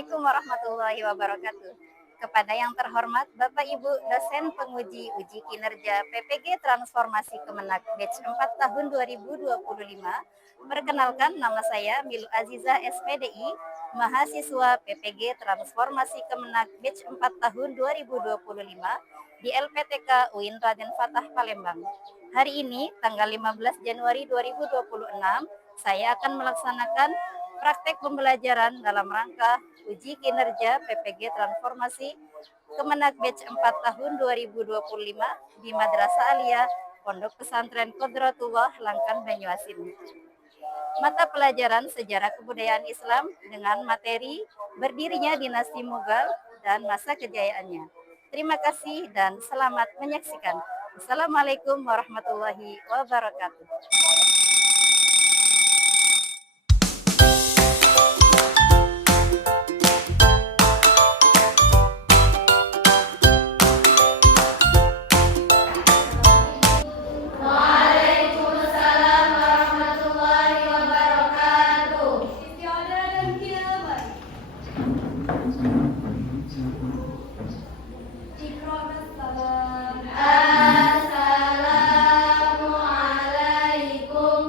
Assalamualaikum warahmatullahi wabarakatuh. Kepada yang terhormat Bapak Ibu dosen penguji uji kinerja PPG Transformasi Kemenak Batch 4 tahun 2025, perkenalkan nama saya Milu Aziza SPDI, mahasiswa PPG Transformasi Kemenak Batch 4 tahun 2025 di LPTK UIN Raden Fatah Palembang. Hari ini tanggal 15 Januari 2026, saya akan melaksanakan praktek pembelajaran dalam rangka uji kinerja PPG Transformasi Kemenak Batch 4 tahun 2025 di Madrasah Aliyah Pondok Pesantren Qodratullah Langkan Banyuasin. Mata pelajaran Sejarah Kebudayaan Islam dengan materi berdirinya dinasti Mughal dan masa kejayaannya. Terima kasih dan selamat menyaksikan. Assalamualaikum warahmatullahi wabarakatuh. Assalamualaikum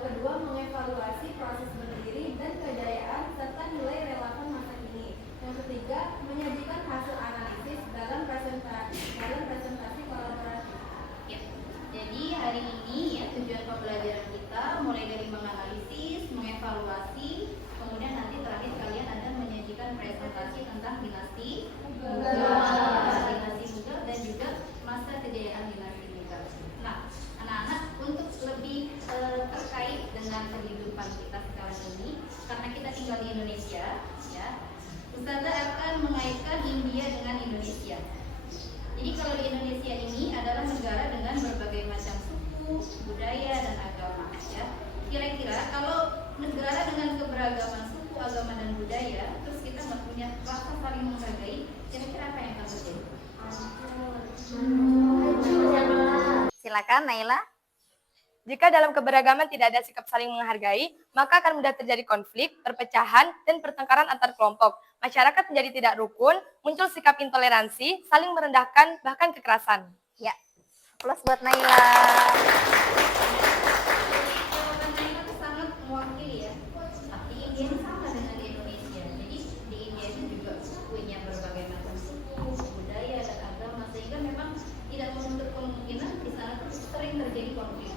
Yang kedua, mengevaluasi proses berdiri dan kejayaan serta nilai relevan masa kini. Yang ketiga, menyajikan hasil analisis dalam presentasi kolaborasi. Ya. Jadi hari ini ya tujuan pembelajaran kita mulai dari menganalisis, mengevaluasi, kemudian nanti terakhir kalian ada menyajikan presentasi tentang dinasti Mughal dan juga masa kejayaan dinasti Mughal. Nah, anak-anak untuk lebih terkait dengan kehidupan kita sekarang ini, karena kita tinggal di Indonesia, ya, Ustazah akan mengaitkan India dengan Indonesia. Jadi kalau di Indonesia ini adalah negara dengan berbagai macam suku, budaya, dan agama. Ya. Kira-kira kalau negara dengan keberagaman suku, agama, dan budaya, terus kita nggak punya rasa saling menghargai, kira-kira apa yang akan terjadi? Silakan Naila. Jika dalam keberagaman tidak ada sikap saling menghargai, maka akan mudah terjadi konflik, perpecahan, dan pertengkaran antar kelompok. Masyarakat menjadi tidak rukun, muncul sikap intoleransi, saling merendahkan, bahkan kekerasan. Ya, plus buat Naila. Jawaban Naila itu sangat mewakili ya. Tapi India ini sama dengan di Indonesia. Jadi di India itu juga punya berbagai macam suku, budaya, dan agama, sehingga memang tidak menutup kemungkinan di sana tuh sering terjadi konflik.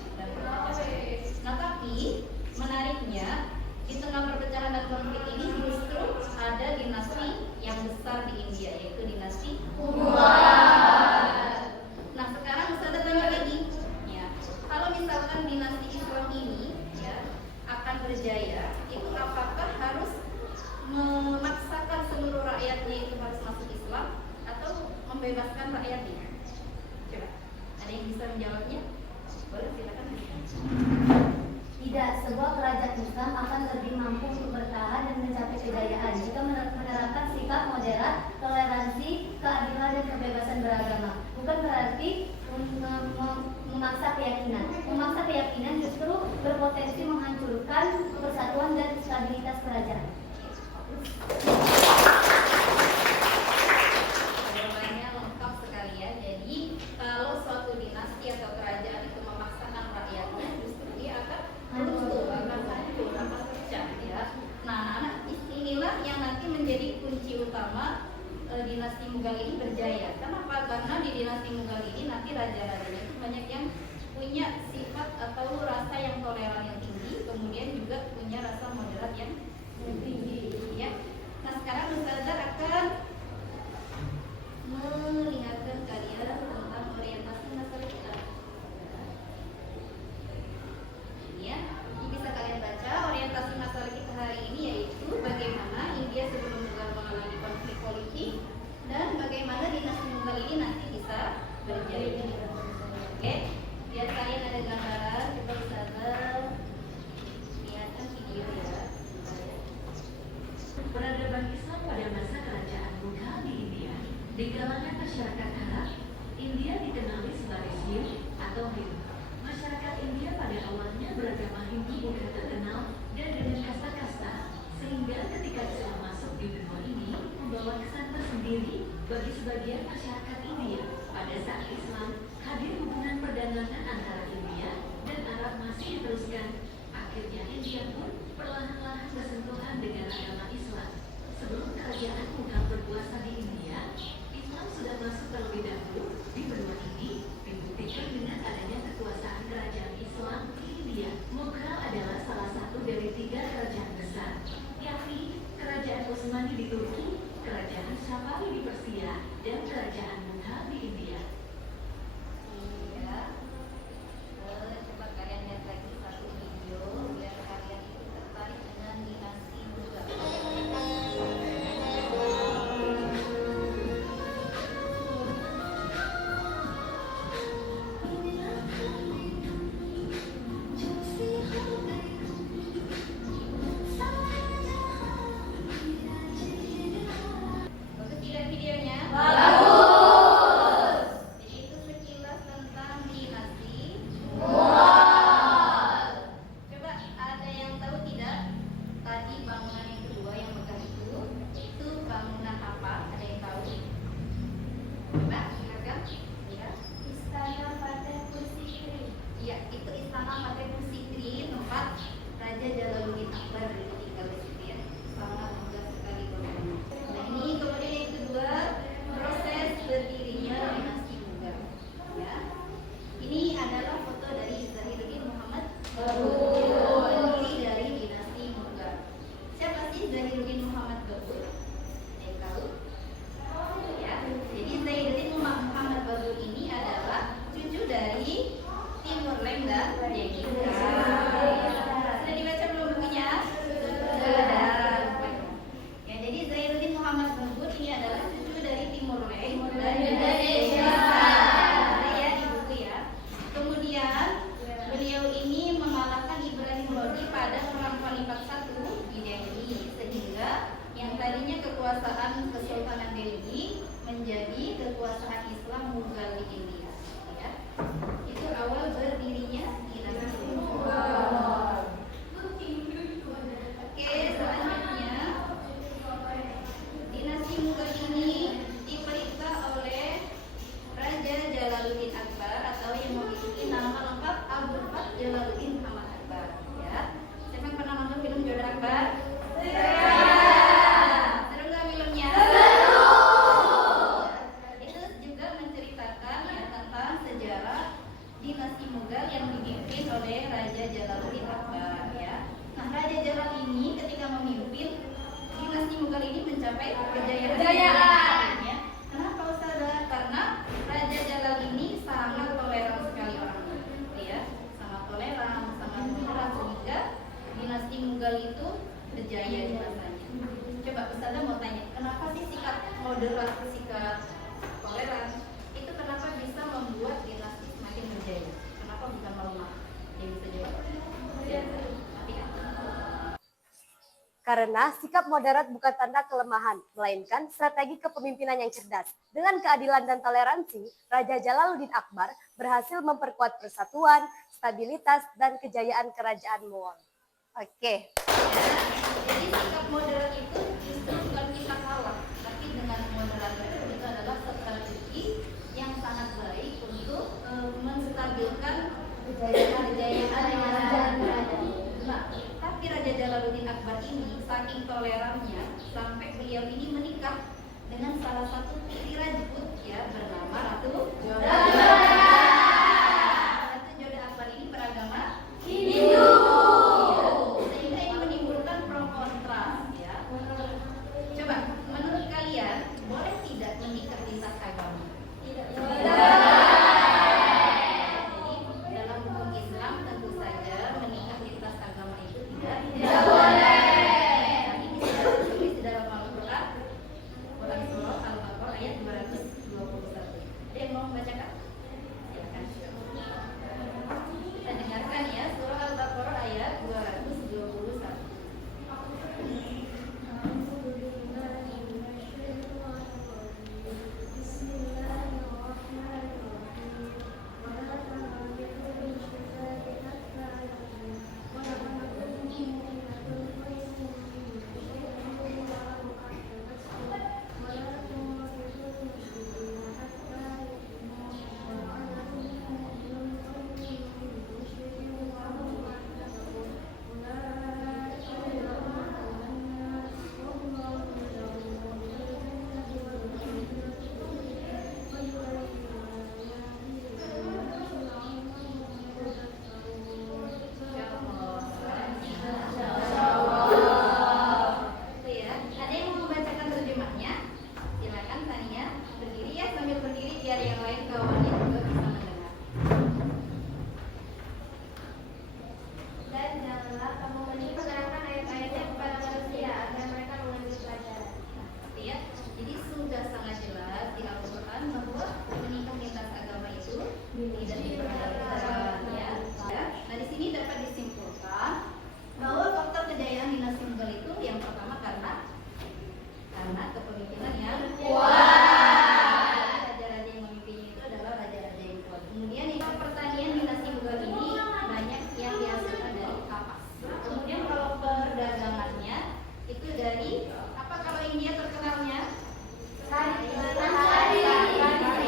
Nah, tapi menariknya di tengah perpecahan dan konflik ini justru ada dinasti yang besar di India, yaitu dinasti Mughal. Nah, sekarang Ustazah tanya lagi, ya, kalau misalkan dinasti Islam ini ya akan berjaya, itu apakah harus memaksakan seluruh rakyatnya itu harus masuk Islam atau membebaskan rakyatnya? Coba, ada yang bisa menjawabnya? Boleh, silakan. Tidak, sebuah kerajaan Islam akan lebih mampu untuk bertahan dan mencapai kejayaan jika menerapkan sikap moderat, toleransi, keadilan, dan kebebasan beragama. Bukan berarti memaksa keyakinan. Memaksa keyakinan justru berpotensi menghancurkan persatuan dan stabilitas kerajaan. Jawabannya lengkap sekali ya. Jadi kalau suatu dinasti atau kerajaan itu memaksakan rakyatnya, justru dia akan runtuh, akan hancur, akan pecah ya. Nah, anak-anak, inilah yang nanti menjadi kunci utama dinasti Mughal ini berjaya. Kenapa? Karena di dinasti Mughal ini nanti raja-rajanya itu banyak yang punya sifat atau rasa yang toleran yang tinggi, kemudian juga punya rasa moderat yang tinggi ya. Nah, sekarang Ustazah akan melihatkan kalian tentang orientasi masa kita. Ya, ini bisa kalian baca orientasi masalah kita hari ini, yaitu bagaimana India sebelum Mughal mengalami konflik politik dan bagaimana dinasti Mughal ini nanti bisa berjaya. Oke, biar kalian ada gambaran, coba Ustazah lihatkan video ya. Peradaban Islam pada masa kerajaan Mughal di India. Di kalangan masyarakat Arab, India dikenali sebagai Sikh atau Hindu. Masyarakat India pada awalnya beragama Hindu bukan terkenal dan dengan kasta-kasta, sehingga ketika Islam masuk di benua ini membawa kesan tersendiri bagi sebagian masyarakat India. Pada saat Islam hadir, hubungan perdagangan antara India dan Arab masih diteruskan. Akhirnya India pun perlahan-lahan bersentuhan dengan agama Islam. Sebelum kerajaan Mughal berkuasa di India, Islam sudah masuk terlebih dahulu di benua ini, dibuktikan dengan adanya kekuasaan kerajaan Islam di India. Mughal adalah salah satu dari 3 kerajaan besar, yakni Kerajaan Utsmani di Turki, Kerajaan Safavi di Persia, dan Kerajaan Mughal di India. Iya. Coba kalian lihat lagi satu video biar kalian itu tertarik dengan dinasti Mughal. Untuk video Tunggal itu berjaya di masanya. Coba Ustazah mau tanya, kenapa sih sikap moderat, sikap toleran itu kenapa bisa membuat dinasti semakin berjaya? Kenapa bukan melemah? Dia bisa jawab. Tapi Karena sikap moderat bukan tanda kelemahan, melainkan strategi kepemimpinan yang cerdas. Dengan keadilan dan toleransi, Raja Jalaluddin Akbar berhasil memperkuat persatuan, stabilitas, dan kejayaan kerajaan Mughal. Oke. Jadi sikap moderat itu justru bukan kita kalah, tapi dengan moderat itu adalah strategi yang sangat baik untuk menstabilkan kejayaan yang ada. Nah, tapi Raja Jalaluddin Akbar ini saking tolerannya sampai beliau ini menikah dengan salah satu putri Rajput ya bernama Ratu Joda. Ratu Joda Akbar ini beragama Hindu. Sehingga ini menimbulkan pro kontra ya. Coba menurut kalian boleh tidak menikah lintas agama? Tidak boleh. Dalam hukum Islam tentu saja menikah lintas agama itu tidak boleh. Ini bisa ditulis di dalam Al-Quran, Quran Surah Al-Baqarah ayat 221. Ada yang mau membacakan? Silakan. Kita dengarkan ya Surah Al-Baqarah ayat 221. Itu ya. Ada yang mau membacakan terjemahnya? Silakan Tania. Berdiri ya, sambil berdiri biar yang lain kawannya juga bisa mendengar. Dan janganlah kamu menceritakan ayat-ayatnya kepada manusia agar mereka mengambil pelajaran. Ya, jadi sudah sangat jelas di Al-Quran bahwa menikah lintas agama itu tidak diperbolehkan ya. Nah di sini dapat disimpulkan bahwa faktor kejayaan dinasti Mughal itu yang pertama karena kepemimpinan yang kuat. Raja-raja yang memimpinnya itu adalah raja-raja yang kuat. Kemudian yang pertanian dinasti Mughal ini banyak yang dihasilkan dari kapas. Kemudian kalau perdagangannya itu dari apa kalau India terkenalnya?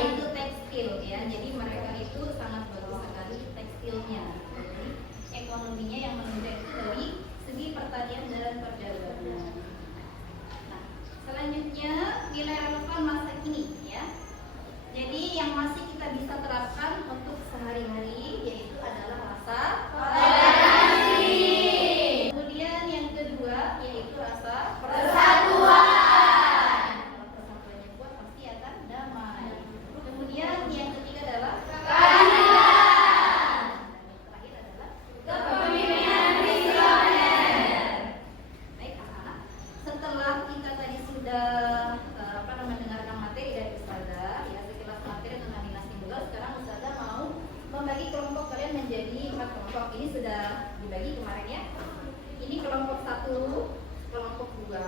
Itu tekstil ya. Jadi mereka itu sangat bagus sekali tekstilnya. Jadi ekonominya yang menunjang itu dari segi pertanian dan perdagangan. Nah, selanjutnya nilai relevan masa kini ya. Jadi yang masih kita bisa terapkan untuk sehari-hari yaitu adalah rasa toleransi. Kemudian yang kedua yaitu rasa persatuan. Kalau persatuannya kuat pasti akan damai. Kemudian yang ketiga adalah keadilan. Dan yang terakhir adalah kepemimpinan visioner. Baik anak-anak, setelah kita tadi sudah mendengarkan materi dari Ustazah ya, sekilas materi tentang dinasti Mughal, sekarang Ustazah mau membagi kelompok kalian menjadi 4 kelompok. Ini sudah dibagi kemarin ya. Ini kelompok 1, kelompok 2,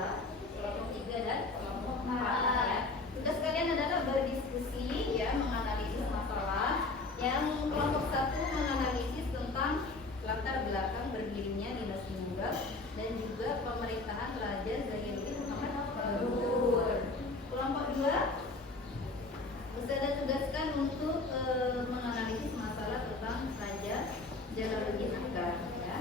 kelompok 3 dan kelompok 4 ya. Tugas kalian adalah berdiskusi ya, menganalisis masalah. Yang kelompok 1 menganalisis tentang latar belakang berdirinya dinasti Mughal dan juga pemerintahan Raja Zainuddin Muhammad Badur. Kelompok 2 Ustazah tugaskan untuk menganalisis masalah tentang Raja Jalaluddin Akbar ya.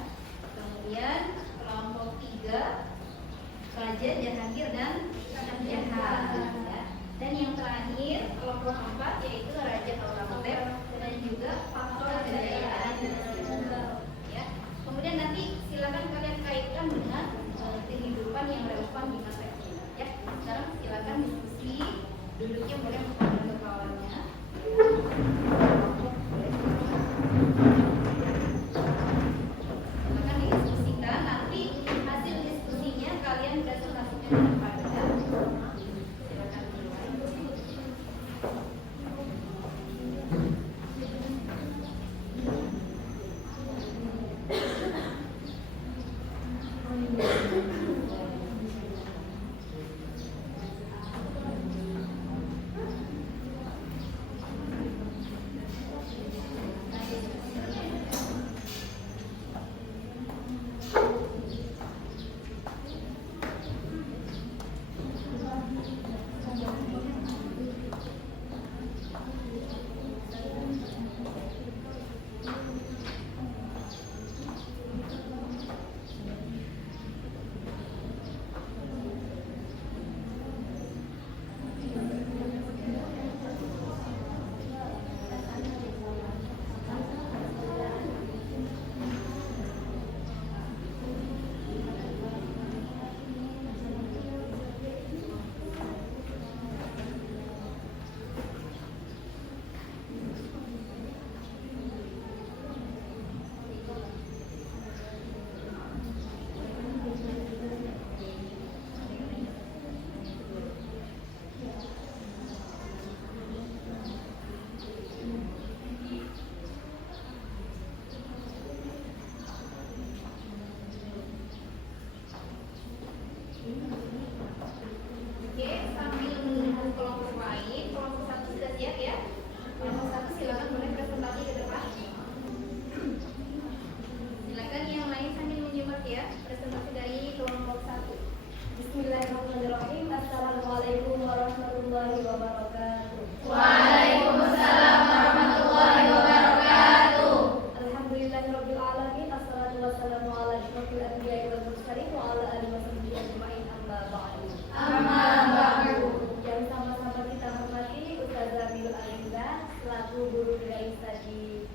Kemudian kelompok 3 Raja Jahangir dan Shah Jahan ya. Dan yang terakhir kelompok 4 yaitu Raja Aurangzeb dan juga faktor kejayaan dinasti Mughal ya. Kemudian nanti silakan kalian kaitkan dengan kehidupan yang relevan di masa kini ya. Sekarang silakan diskusi, duduknya boleh menghadap ke kawannya. Silakan didiskusikan nanti Oke, sambil menunggu kelompok lain, kelompok satu sudah siap ya? Kelompok satu silakan boleh presentasi ke depan. Silakan yang lain sambil menyimak ya, presentasi dari kelompok satu. Bismillahirrahmanirrahim. Assalamualaikum warahmatullahi wabarakatuh. Waalaikumsalam warahmatullahi wabarakatuh. Alhamdulillahirabbil alamin. Assalatu wassalamu ala asyrofil anbiya'i wal mursalin wa ala alihi wasahbihi ajma'in. Amma ba'du. Amma ba'du. Yang sama-sama kita hormati Ustazah Milul Alinda selaku guru Daisa di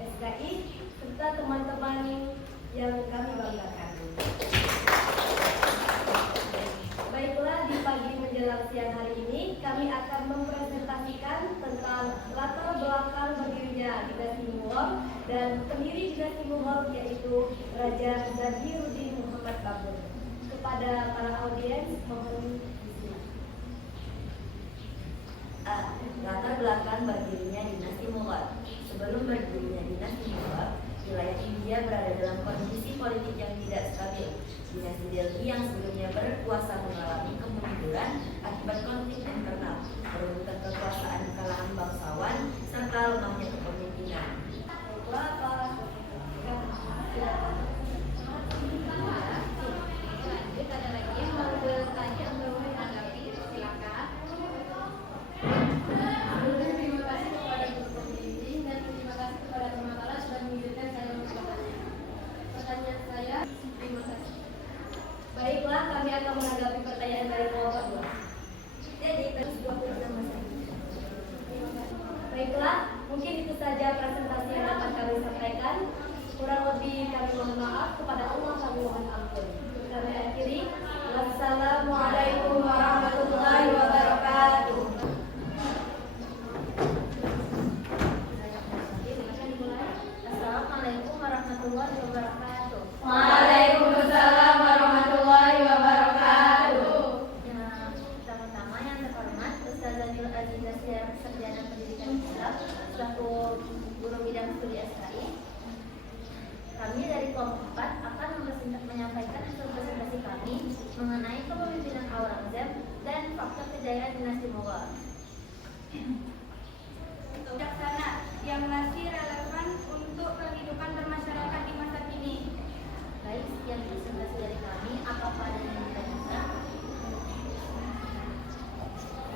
SKI serta teman-teman yang kami banggakan. Baiklah, di pagi menjelang siang hari ini kami akan mempresentasikan tentang latar belakang berdirinya dinasti Mughal dan pendiri dinasti Mughal yaitu Raja Zahiruddin Muhammad Babur. Kepada para audiens mohon latar belakang berdirinya dinasti Mughal. Sebelum berdirinya dinasti Mughal, wilayah India berada dalam kondisi politik yang tidak stabil. Dinasti Delhi yang sebelumnya berkuasa mengalami kemunduran akibat konflik internal, perebutan kekuasaan di kalangan bangsawan, serta lemahnya kepemimpinan. Lanjut, ada lagi yang mau bertanya atau menanggapi? Silakan. Terima kasih kepada guru pembimbing dan terima kasih kepada teman-teman sudah mengizinkan saya mengucapkan pertanyaan saya. Terima kasih. Baiklah, kami akan menanggapi pertanyaan dari kelompok 2. Jadi, baiklah, mungkin itu saja presentasi yang dapat kami sampaikan. Kurang lebih kami mohon maaf, kepada Allah kami mohon ampun. Kami akhiri. Wassalamualaikum warahmatullahi wabarakatuh. Assalamualaikum warahmatullahi wabarakatuh. Waalaikumsalam warahmatullahi wabarakatuh. Pertama-tama yang terhormat Ustazah Milul Alinda Sarjana Pendidikan Islam selaku guru bidang studi SKI. Kami dari kelompok 4 akan menyampaikan hasil presentasi kami mengenai kepemimpinan Aurangzeb dan faktor kejayaan dinasti Mughal. Bijaksana yang masih relevan untuk kehidupan bermasyarakat di masa kini. Baik, sekian presentasi dari kami. Apakah ada yang ditanyakan?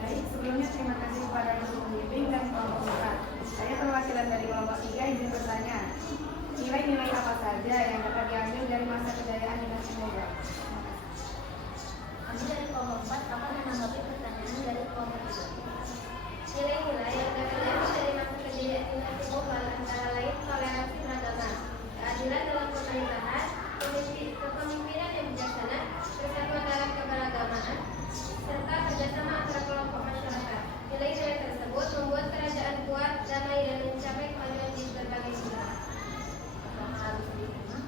Baik, sebelumnya terima kasih kepada guru pembimbing dan kelompok 4. Saya perwakilan dari kelompok 3 izin bertanya. Nilai-nilai apa saja yang dapat diambil dari masa kejayaan dinasti Mughal? Kami dari kelompok 4 akan menanggapi pertanyaan dari kelompok 3. Nilai-nilai yang dapat diambil dari masa kejayaan dinasti Mughal antara lain toleransi beragama, keadilan dalam pemerintahan, kepemimpinan yang bijaksana, persatuan dalam keberagamaan, serta kerjasama antara kelompok masyarakat. Nilai-nilai tersebut membuat kerajaan kuat, damai, dan mencapai kemajuan di berbagai bidang. Apakah harus diterima?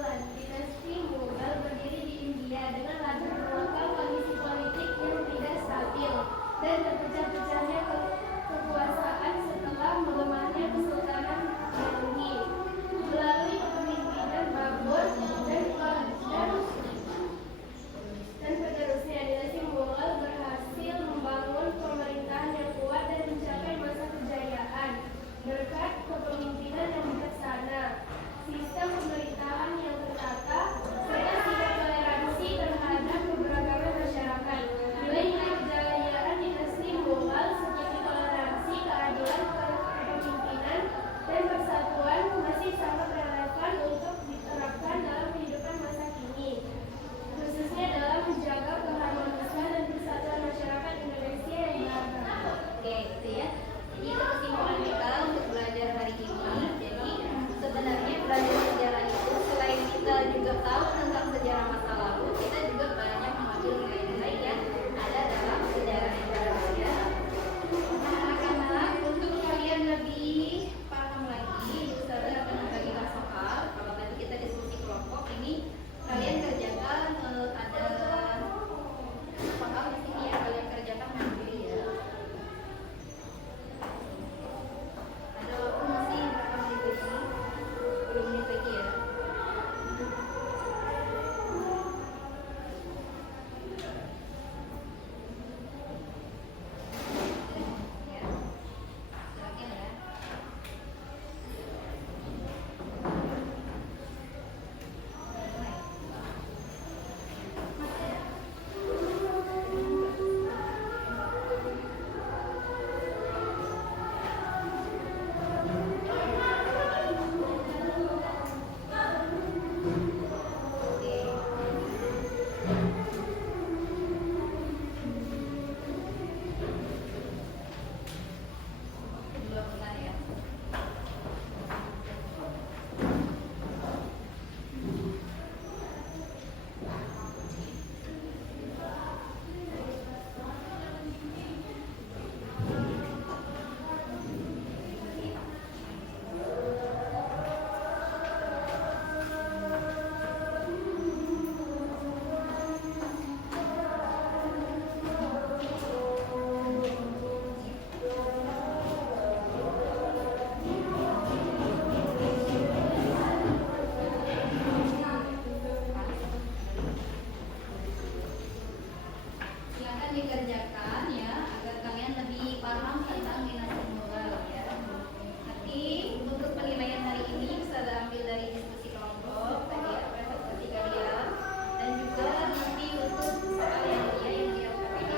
kesimpulan, dinasti Mughal berdiri di India dengan latar belakang kondisi politik yang tidak stabil dan terpecah-pecahnya kekuasaan setelah melemahnya Kesultanan Delhi. Melalui kepemimpinan Babur dan penerusnya, dinasti Mughal berhasil membangun pemerintahan yang kuat dan mencapai masa kejayaan berkat kepemimpinan yang bijaksana, sistem pemerintahan yang tertata, serta sikap toleransi terhadap keberagaman masyarakat. Nilai-nilai kejayaan dinasti Mughal seperti toleransi, keadilan, kepemimpinan, dan persatuan masih sangat relevan untuk diterapkan dalam kehidupan masa kini, khususnya dalam menjaga keharmonisan dan persatuan masyarakat Indonesia yang beragam. Oke, itu ya. Jadi itu kesimpulan kita untuk belajar hari ini. Jadi sebenarnya belajar sejarah itu selain kita juga tahu tentang sejarah masa lalu, kita juga banyak mengambil nilai-nilai yang ada dalam sejarah Indonesia. Nah, anak-anak, untuk kalian lebih paham lagi, Ustazah akan membagikan soal. Kalau tadi kita diskusi kelompok, ini kalian kerjakan ada soal di sini yang kalian kerjakan mandiri ya. Ada waktu masih berapa menit lagi? 10 menit lagi ya. Ya, silakan ya. Belum mulai ya. Silakan dikerjakan ya agar kalian lebih paham tentang dinasti Mughal ya. Nanti untuk penilaian hari ini bisa diambil dari diskusi kelompok tadi apa yang seperti kalian, dan juga nanti untuk soal yang dia PPG.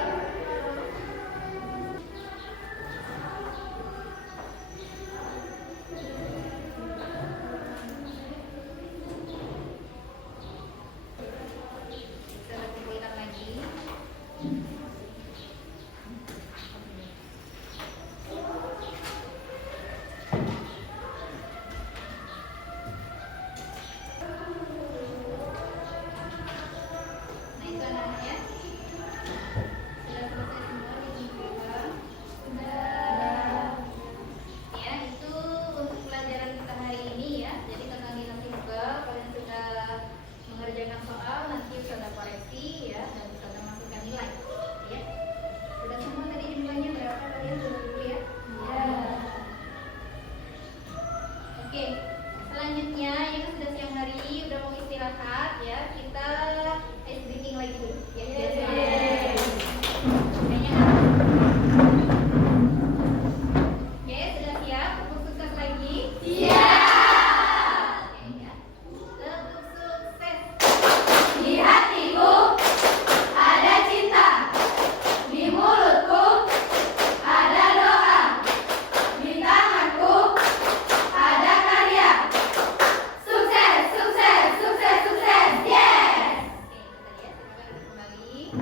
Bisa kumpulkan lagi. Nah itu anak-anaknya sudah selesai semua dikumpulkan. Sudah. Ya itu untuk pelajaran kita hari ini ya. Jadi tentang dinasti Mughal kalian sudah mengerjakan soal, nanti sudah koreksi ya dan sudah masukkan nilai. Ya. Sudah semua tadi jumlahnya berapa kalian sudah dulu ya? Ya. Oke. Selanjutnya ya kan sudah siang hari, udah mau istirahat ya. Kita ice breaking lagi dulu. Ya. Kayaknya oke, sudah siap untuk sukses lagi? Siap. Oke ya. Untuk sukses. Di hatiku ada cinta, di mulutku ada doa, di tanganku ada karya. Sukses, sukses, sukses, sukses, yes! Oke, itu tadi ya. Terima kasih kembali.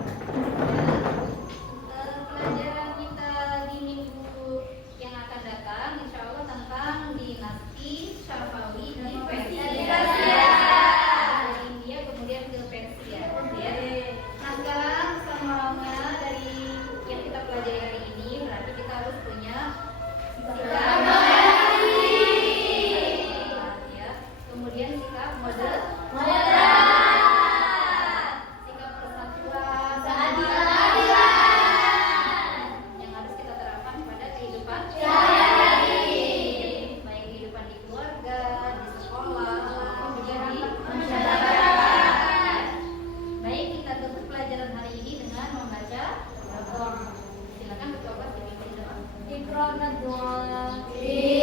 الضالين